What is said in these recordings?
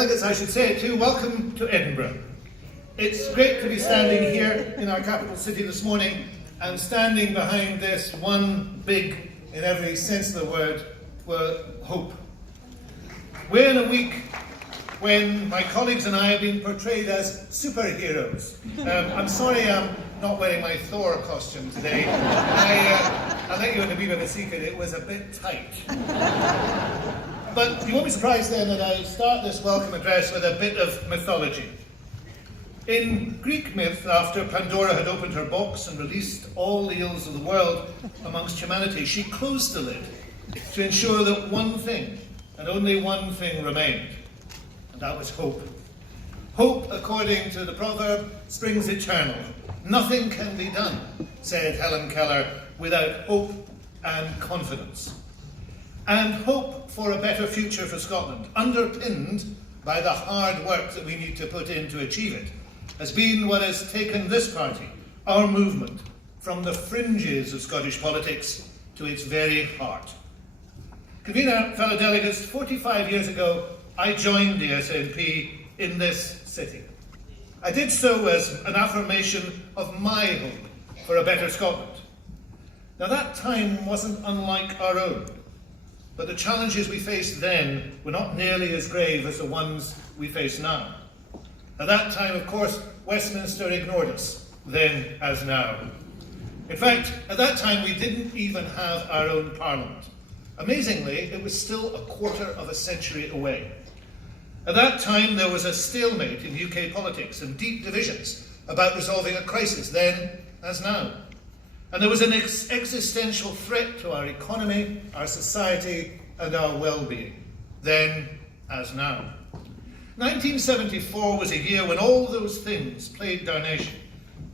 Delegates, I should say it too, welcome to Edinburgh. It's great to be standing here in our capital city this morning and standing behind this one big, in every sense of the word, hope. We're in a week when my colleagues and I have been portrayed as superheroes. I'm sorry I'm not wearing my Thor costume today. I'll let you in a wee bit of a secret, it was a bit tight. But you won't be surprised then that I start this welcome address with a bit of mythology. In Greek myth, after Pandora had opened her box and released all the ills of the world amongst humanity, she closed the lid to ensure that one thing, and only one thing, remained. And that was hope. Hope, according to the proverb, springs eternal. Nothing can be done, said Helen Keller, without hope and confidence. And hope for a better future for Scotland, underpinned by the hard work that we need to put in to achieve it, has been what has taken this party, our movement, from the fringes of Scottish politics to its very heart. Convener, fellow delegates, 45 years ago, I joined the SNP in this city. I did so as an affirmation of my hope for a better Scotland. Now that time wasn't unlike our own, but the challenges we faced then were not nearly as grave as the ones we face now. At that time, of course, Westminster ignored us, then as now. In fact, at that time we didn't even have our own parliament. Amazingly, it was still a quarter of a century away. At that time there was a stalemate in UK politics and deep divisions about resolving a crisis, then as now. And there was an existential threat to our economy, our society, and our well-being, then as now. 1974 was a year when all those things plagued our nation,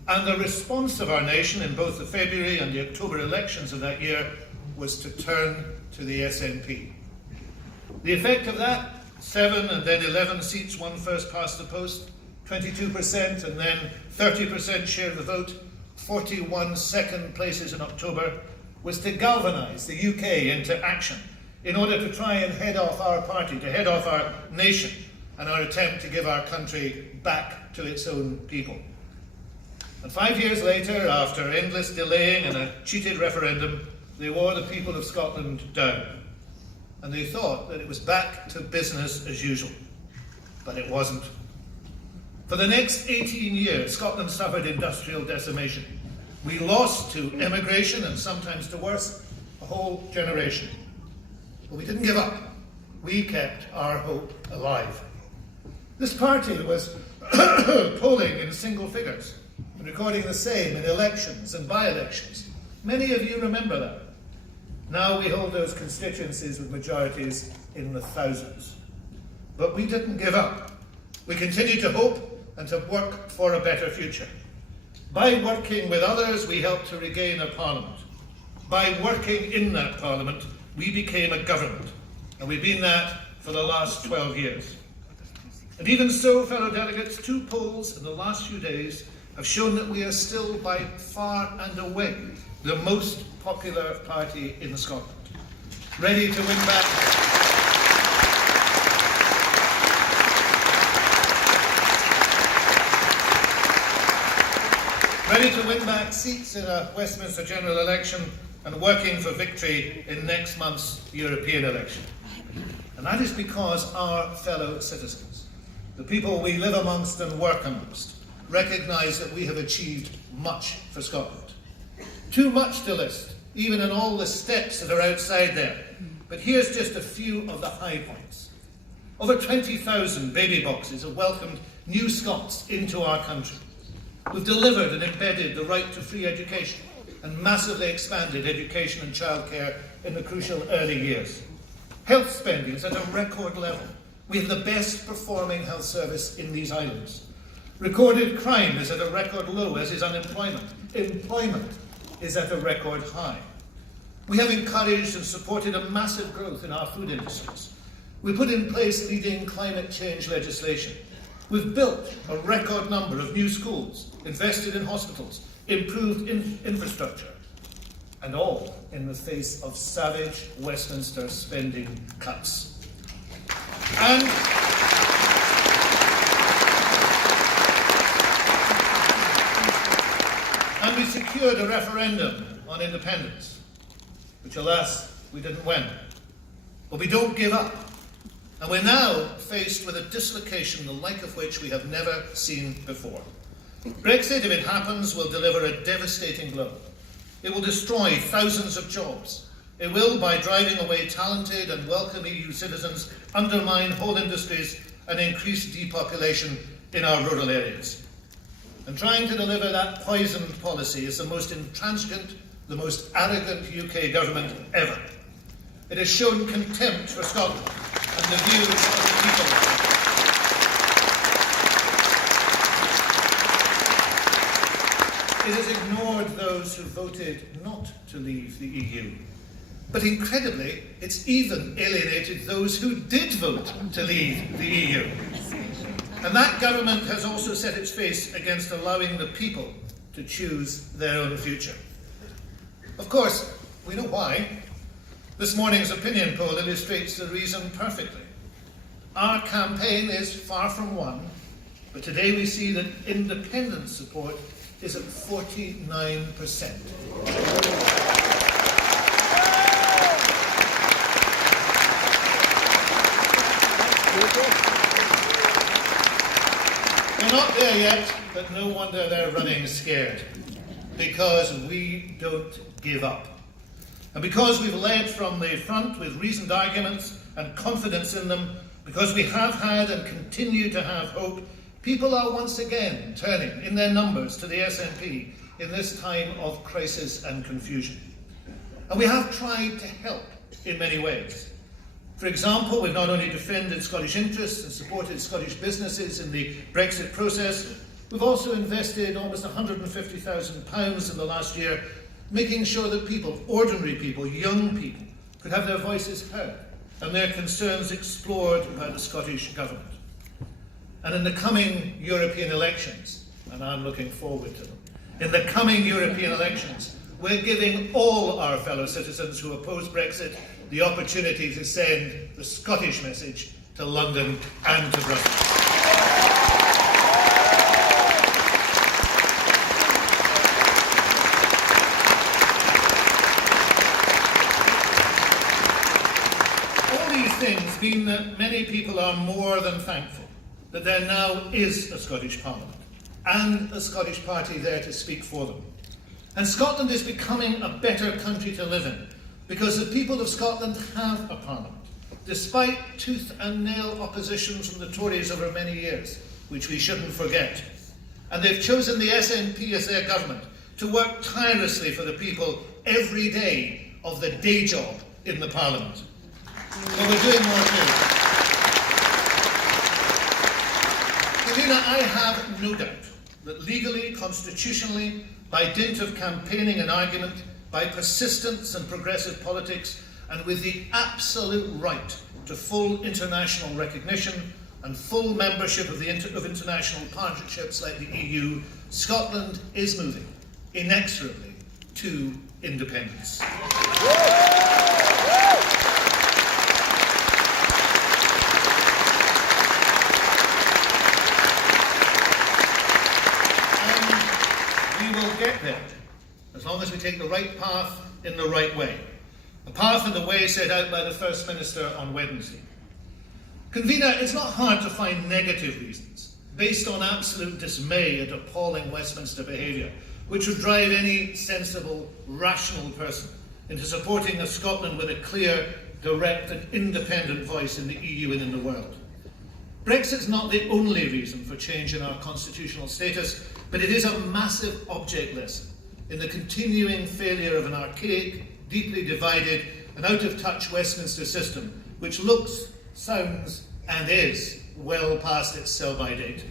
and the response of our nation in both the February and the October elections of that year was to turn to the SNP. The effect of that, 7 and then 11 seats won first past the post, 22% and then 30% share of the vote, 41 second places in October, was to galvanise the UK into action in order to try and head off our party, to head off our nation, and our attempt to give our country back to its own people. And 5 years later, after endless delaying and a cheated referendum, they wore the people of Scotland down. And they thought that it was back to business as usual. But it wasn't. For the next 18 years, Scotland suffered industrial decimation. We lost to emigration and sometimes to worse, a whole generation. But we didn't give up. We kept our hope alive. This party was polling in single figures and recording the same in elections and by-elections. Many of you remember that. Now we hold those constituencies with majorities in the thousands. But we didn't give up. We continued to hope and to work for a better future. By working with others, we helped to regain a parliament. By working in that parliament, we became a government. And we've been that for the last 12 years. And even so, fellow delegates, 2 polls in the last few days have shown that we are still by far and away the most popular party in Scotland. Ready to win back seats in a Westminster general election and working for victory in next month's European election. And that is because our fellow citizens, the people we live amongst and work amongst, recognise that we have achieved much for Scotland. Too much to list, even in all the steps that are outside there. But here's just a few of the high points. Over 20,000 baby boxes have welcomed new Scots into our country. We've delivered and embedded the right to free education and massively expanded education and childcare in the crucial early years. Health spending is at a record level. We have the best performing health service in these islands. Recorded crime is at a record low, as is unemployment. Employment is at a record high. We have encouraged and supported a massive growth in our food industries. We put in place leading climate change legislation. We've built a record number of new schools, invested in hospitals, improved infrastructure, and all in the face of savage Westminster spending cuts. And offered a referendum on independence, which alas, we didn't win. But we don't give up. And we're now faced with a dislocation the like of which we have never seen before. Brexit, if it happens, will deliver a devastating blow. It will destroy thousands of jobs. It will, by driving away talented and welcome EU citizens, undermine whole industries and increase depopulation in our rural areas. And trying to deliver that poisoned policy is the most intransigent, the most arrogant UK government ever. It has shown contempt for Scotland and the views of the people. It has ignored those who voted not to leave the EU. But incredibly, it's even alienated those who did vote to leave the EU. And that government has also set its face against allowing the people to choose their own future. Of course, we know why. This morning's opinion poll illustrates the reason perfectly. Our campaign is far from won, but today we see that independent support is at 49%. They're not there yet, but no wonder they're running scared, because we don't give up. And because we've led from the front with reasoned arguments and confidence in them, because we have had and continue to have hope, people are once again turning in their numbers to the SNP in this time of crisis and confusion. And we have tried to help in many ways. For example, we've not only defended Scottish interests and supported Scottish businesses in the Brexit process, we've also invested almost £150,000 in the last year, making sure that people, ordinary people, young people, could have their voices heard and their concerns explored by the Scottish Government. And in the coming European elections, and I'm looking forward to them, in the coming European elections, we're giving all our fellow citizens who oppose Brexit the opportunity to send the Scottish message to London and to Brussels. All these things mean that many people are more than thankful that there now is a Scottish Parliament and a Scottish party there to speak for them. And Scotland is becoming a better country to live in because the people of Scotland have a parliament, despite tooth and nail opposition from the Tories over many years, which we shouldn't forget. And they've chosen the SNP as their government to work tirelessly for the people every day of the day job in the parliament. But we're doing more too. Convener, I have no doubt that legally, constitutionally, by dint of campaigning and argument, by persistence and progressive politics, and with the absolute right to full international recognition and full membership of international partnerships like the EU, Scotland is moving inexorably to independence. And we will get there, as long as we take the right path in the right way. The path and the way set out by the First Minister on Wednesday. Convener, it's not hard to find negative reasons, based on absolute dismay at appalling Westminster behaviour, which would drive any sensible, rational person into supporting a Scotland with a clear, direct and independent voice in the EU and in the world. Brexit's not the only reason for change in our constitutional status, but it is a massive object lesson in the continuing failure of an archaic, deeply divided and out-of-touch Westminster system, which looks, sounds and is well past its sell-by date.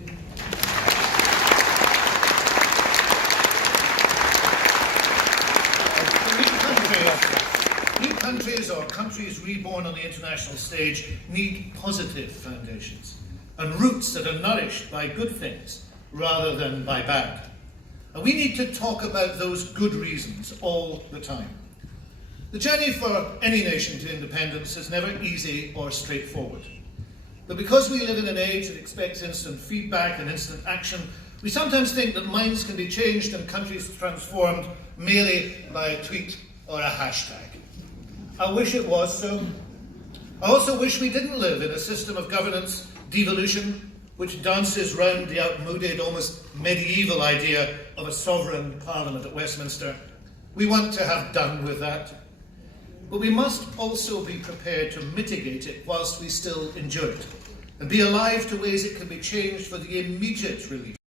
New countries or countries reborn on the international stage need positive foundations and roots that are nourished by good things rather than by bad. And we need to talk about those good reasons all the time. The journey for any nation to independence is never easy or straightforward. But because we live in an age that expects instant feedback and instant action, We sometimes think that minds can be changed and countries transformed merely by a tweet or a hashtag. I wish it was so. I also wish we didn't live in a system of governance devolution which dances round the outmoded, almost medieval idea of a sovereign parliament at Westminster. We want to have done with that. But we must also be prepared to mitigate it whilst we still endure it, and be alive to ways it can be changed for the immediate relief